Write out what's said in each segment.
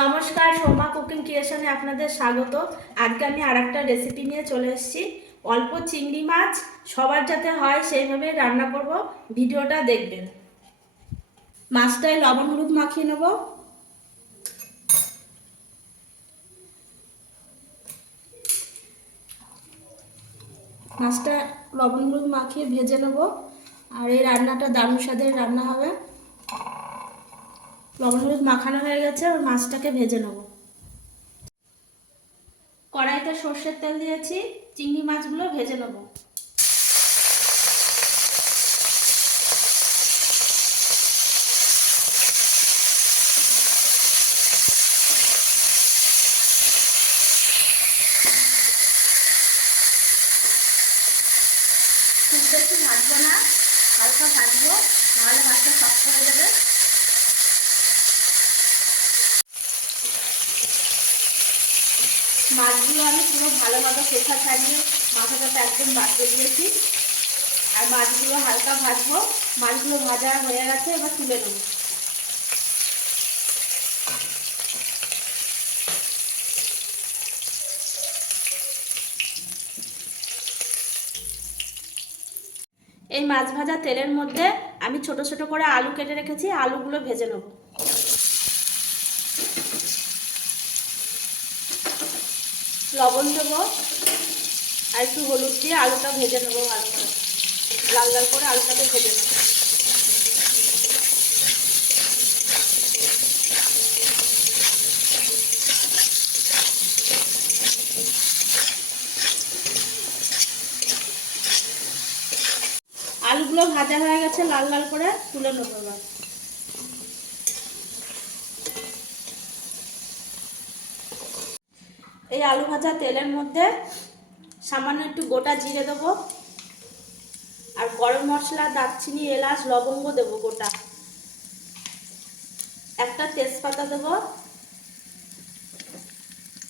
নমস্কার, সোমা কুকিং ক্রিয়েশনে আপনাদের স্বাগত। আজকে আমি আরেকটা রেসিপি নিয়ে চলে এসেছি। অল্প চিংড়ি মাছ সবার যাতে হয় সেইভাবে রান্না করব, ভিডিওটা দেখবেন। মাছটায় লবণ হলুদ মাখিয়ে নেব। মাছটা লবণ হলুদ মাখিয়ে ভেজে নেব। আর এই রান্নাটা দারুণ স্বাদের রান্না হবে। লবণ হলুদ মাখানো হয়ে গেছে, আর মাছটাকে ভেজে নেব। কড়াইতে সর্ষের তেল দিয়েছি, চিংড়ি মাছগুলো ভেজে নেব। খুব বেশি ভাজবো না, হালকা ভাজবো, নাহলে মাছটা শক্ত হয়ে যাবে। মাছগুলো আমি পুরো ভালোভাবে খোসা ছাড়িয়ে মাথাটাতে একদম বাদ দিয়েছি। আর মাছগুলো হালকা ভাজবো। মাছগুলো ভাজা হয়ে গেছে, এবার তুলে নেব। এই মাছ ভাজা তেলের মধ্যে আমি ছোট ছোট করে আলু কেটে রেখেছি, আলুগুলো ভেজে নেব। লবণ দেবো আর একটু হলুদ দিয়ে আলুটা ভেজে নেবো ভালো করে, লাল লাল করে আলুটাকে ভেজে নেব। আলুগুলো ভাজা হয়ে গেছে, লাল লাল করে তুলে নেব। এবার এই আলু ভাজা তেলের মধ্যে সামান্য একটু গোটা জিরে দেবো, আর গরম মশলা, দারচিনি, এলাচ, লবঙ্গ দেবো গোটা, একটা তেজপাতা দেবো।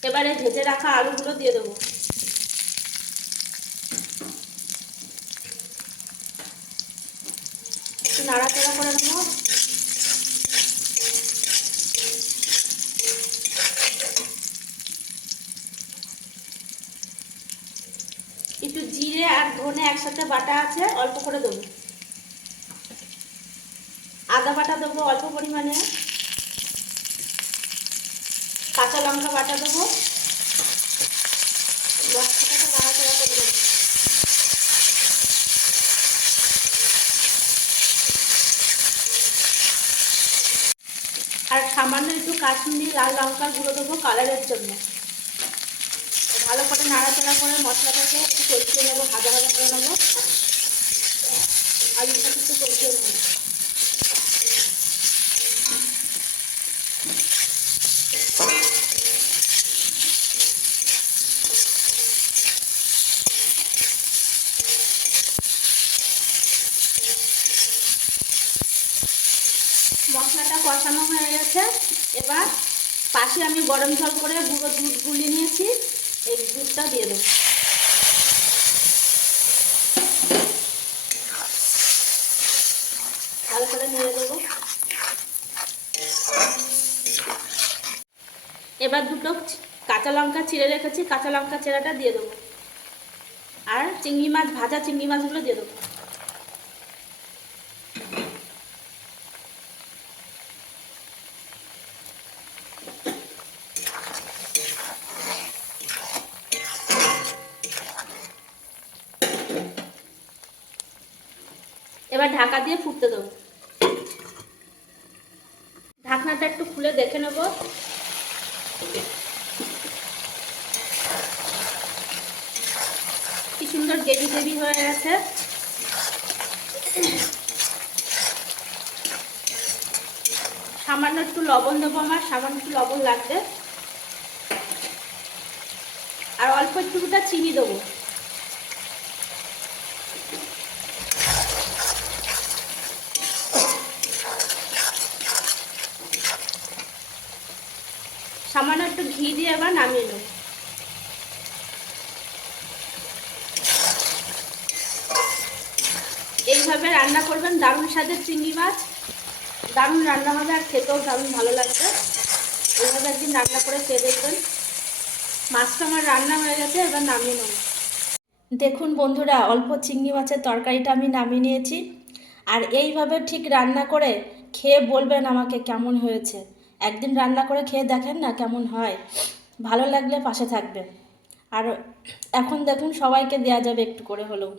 এবারে ভেজে রাখা আলুগুলো দিয়ে দেবো। একটু নাড়াচাড়া করে নেবো। একটু জিরে আর ধনে একসাথে বাটা আছে, অল্প করে দেবো। আদা বাটা দেবো অল্প পরিমাণে। কাঁচা লঙ্কা বাটা দেবো। মশলাটাকে নাড়াচাড়া করে দেবো। আর সামান্য একটু কাশ্মীরি লাল লঙ্কার গুঁড়ো দেবো কালারের জন্য। ভালো করে নাড়াচাড়া করে মশলাটাকে একটু কষিয়ে নেবো, ভাজা ভাজা করে নেবো। আলুটাকে একটু কষিয়ে নেবো। মশলাটা কষানো হয়ে গেছে। এবার পাশে আমি গরম জল করে গুঁড়ো দুধ গুলিয়ে নিয়েছি, এই দুধটা দিয়ে দেবো। ভালো করে নিয়ে দেবো। এবার দুটো কাঁচা লঙ্কা চিড়ে রেখেছি, কাঁচা লঙ্কা চিড়াটা দিয়ে দেবো। আর চিংড়ি মাছ, ভাজা চিংড়ি মাছগুলো দিয়ে দেবো। এবার ঢাকা দিয়ে ফুটতে দেবো। ঢাকনাটা একটু খুলে দেখে নেব। কি সুন্দর গ্রেভি গ্রেভি হয়ে গেছে। সামান্য একটু লবণ দেবো, আমার সামান্য একটু লবণ লাগবে। আর অল্প একটুটা চিনি দেবো। সামান্য একটু ঘি দিয়ে এবার নামিয়ে নেব। এইভাবে রান্না করবেন, দারুণ স্বাদের চিংড়ি মাছ, দারুণ রান্না হবে আর খেতেও দারুণ ভালো লাগবে। এইভাবে রান্না করে খেয়ে দেখবেন। মাছটা আমার রান্না হয়ে গেছে, এবার নামিয়ে নেব। দেখুন বন্ধুরা, অল্প চিংড়ি মাছের তরকারিটা আমি নামিয়ে নিয়েছি। আর এইভাবে ঠিক রান্না করে খেয়ে বলবেন আমাকে কেমন হয়েছে। একদিন রান্না করে খেয়ে দেখেন না কেমন হয়, ভালো লাগলে পাশে থাকবেন। আর এখন দেখুন সবাইকে দেওয়া যাবে একটু করে হলেও।